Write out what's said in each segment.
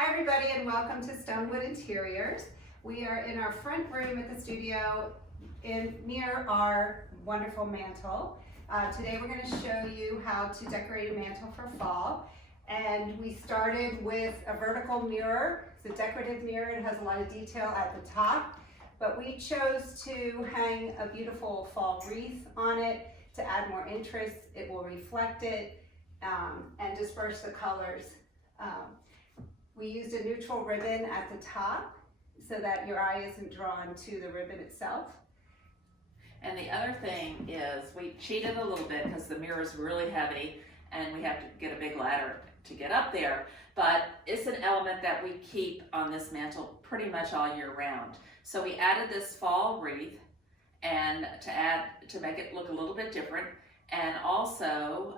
Hi everybody and welcome to Stonewood Interiors. We are in our front room at the studio near our wonderful mantle. Today we're going to show you how to decorate a mantle for fall. And we started with a vertical mirror. It's a decorative mirror. It has a lot of detail at the top. But we chose to hang a beautiful fall wreath on it to add more interest. It will reflect it and disperse the colors. We used a neutral ribbon at the top so that your eye isn't drawn to the ribbon itself. And the other thing is we cheated a little bit because the mirror is really heavy and we have to get a big ladder to get up there. But it's an element that we keep on this mantle pretty much all year round. So we added this fall wreath and to make it look a little bit different. And also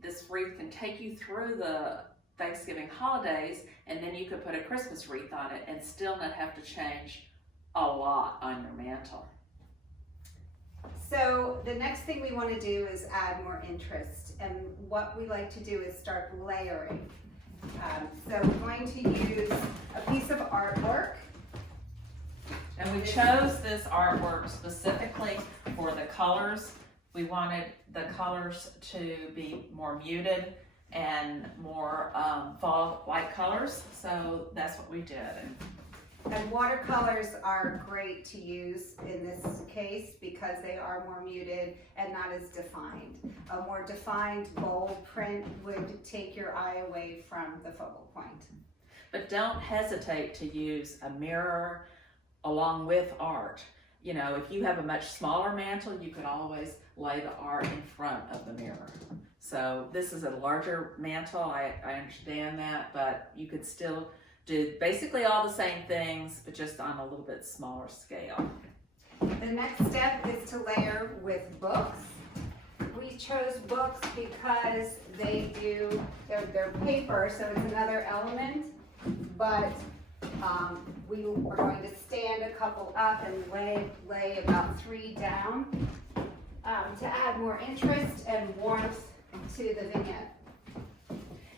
this wreath can take you through the Thanksgiving holidays, and then you could put a Christmas wreath on it and still not have to change a lot on your mantle. So the next thing we want to do is add more interest, and what we like to do is start layering. So we're going to use a piece of artwork. And we chose this artwork specifically for the colors. We wanted the colors to be more muted and more fall-like colors, so that's what we did. And watercolors are great to use in this case because they are more muted and not as defined. A more defined, bold print would take your eye away from the focal point. But don't hesitate to use a mirror along with art. You know, if you have a much smaller mantle, you can always lay the art in front of the mirror. So this is a larger mantle, I understand that, but you could still do basically all the same things, but just on a little bit smaller scale. The next step is to layer with books. We chose books because they're paper, so it's another element, but we are going to stand a couple up and lay about 3 down to add more interest and warmth to the vignette.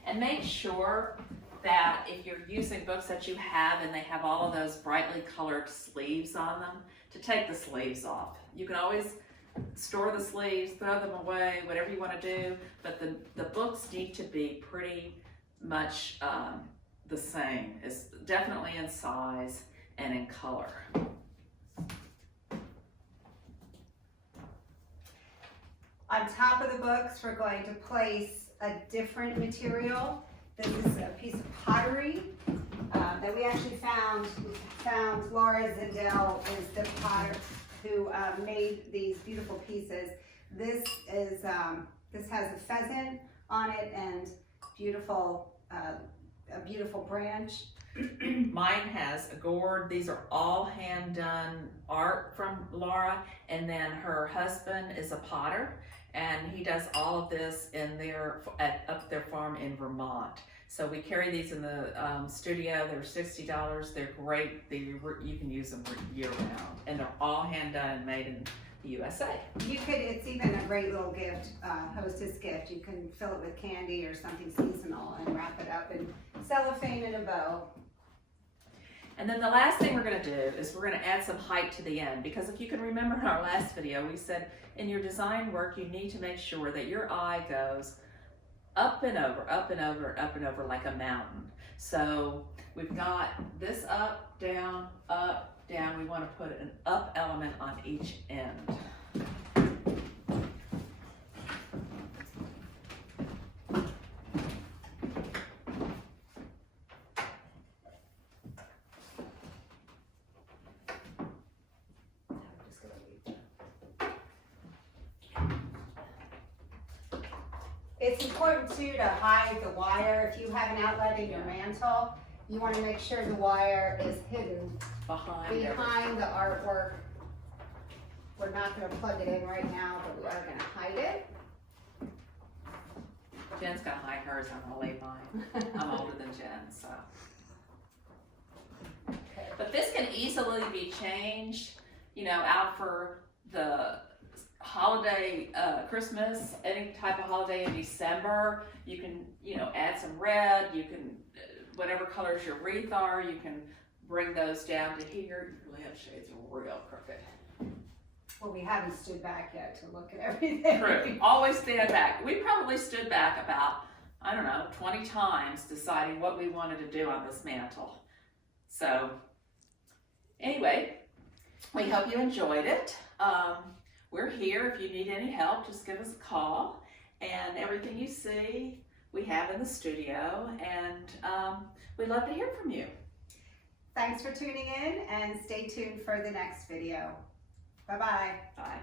And make sure that if you're using books that you have and they have all of those brightly colored sleeves on them, to take the sleeves off. You can always store the sleeves, throw them away, whatever you want to do, but the books need to be pretty much the same. It's definitely in size and in color. On top of the books, we're going to place a different material. This is a piece of pottery that we actually found. We found Laura ZINDEL is the potter who made these beautiful pieces. This has a pheasant on it and a beautiful branch. Mine has a gourd. These are all hand done art from Laura, and then her husband is a potter, and he does all of this up their farm in Vermont. So we carry these in the studio. They're $60. They're great. You can use them year round, and they're all hand done and made in the USA. It's even a great little gift, hostess gift. You can fill it with candy or something seasonal and wrap it up in cellophane in a bow. And then the last thing we're going to do is we're going to add some height to the end, because if you can remember in our last video, we said in your design work you need to make sure that your eye goes up and over, up and over, up and over like a mountain. So we've got this up, down, we want to put an up element on each end. It's important too to hide the wire. If you have an outlet in your mantle, you want to make sure the wire is hidden behind the artwork. We're not going to plug it in right now, but we are going to hide it. Jen's going to hide hers, I'm going to leave mine. I'm older than Jen, so. Okay. But this can easily be changed, you know, out for the holiday, Christmas, any type of holiday in December. You can, you know, add some red. You can whatever colors your wreath are, you can bring those down to here. You really have shades real crooked. Well, we haven't stood back yet to look at everything. True. Always stand back. We probably stood back about, I don't know, 20 times deciding what we wanted to do on this mantle. So anyway, we hope you enjoyed it. We're here. If you need any help, just give us a call. And everything you see, we have in the studio. And we'd love to hear from you. Thanks for tuning in, and stay tuned for the next video. Bye-bye. Bye.